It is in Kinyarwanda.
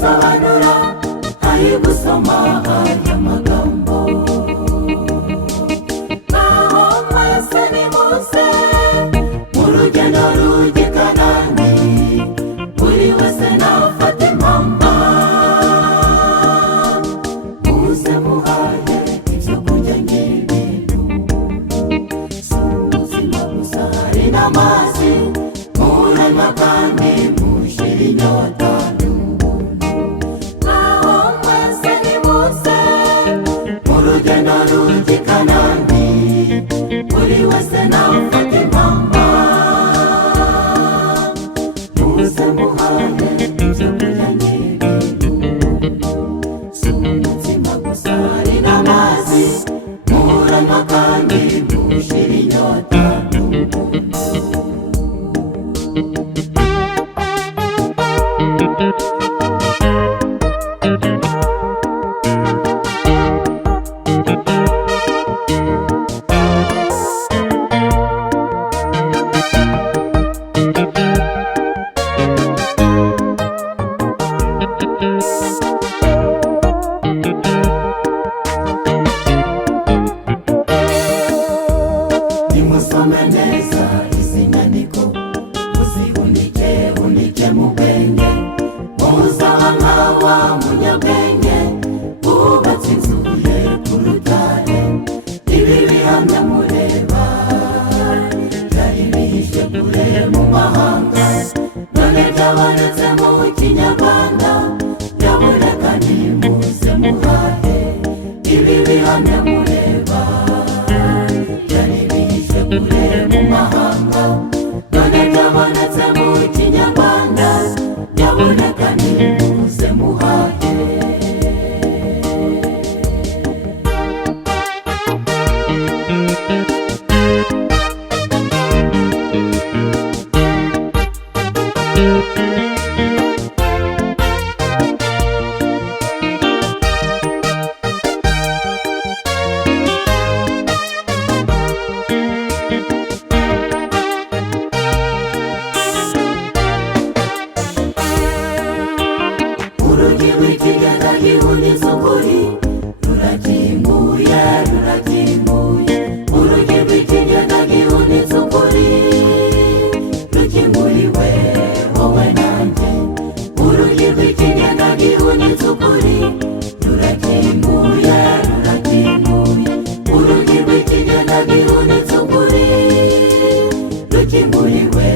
gusobanura ari gusoma aya magambo. Naho mwese nimuze mu rugendo rujya i Kanani, buri wese nafata impamba, muze muhaye ibyo kurya n'ibintu. Si ubuzima gusa hari n'amazi, muranywa kandi mushira inyota n'ubuntu. Naho mwese nimuze mu rugendo rujya i Kanani, buri wese nafata impamba, muze muhaye ibyo kurya n'ibintu. Si umutsima gusa hari n'amazi, muranywa kandi mushira inyota n'ubuntu. Nimusome neza izi nyandiko, muzihunike mu bwenge, muzaba nka munyabwenge wubatse inzu ye ku rutare. Ibi bihamya mureba byari bihishe kure mu mahanga, none byabonetse mu Kinyarwanda. Nyabuneka nimuze muhahe ibi bihamya mureba byari bihishe kure mu mahanga, none byabonetse mu Kinyarwanda. Nyabuneka nimuze muhahe. Urugi rw'ikigega gihunitse ukuri rurakinguye, rurakinguye. Urugi rw'ikigega gihunitse ukuri rukinguriwe wowe nanjye. Urugi rw'ikigega gihunitse ukuri rurakinguye, rurakinguye. Urugi rw'ikigega gihunitse ukuri rukinguriwe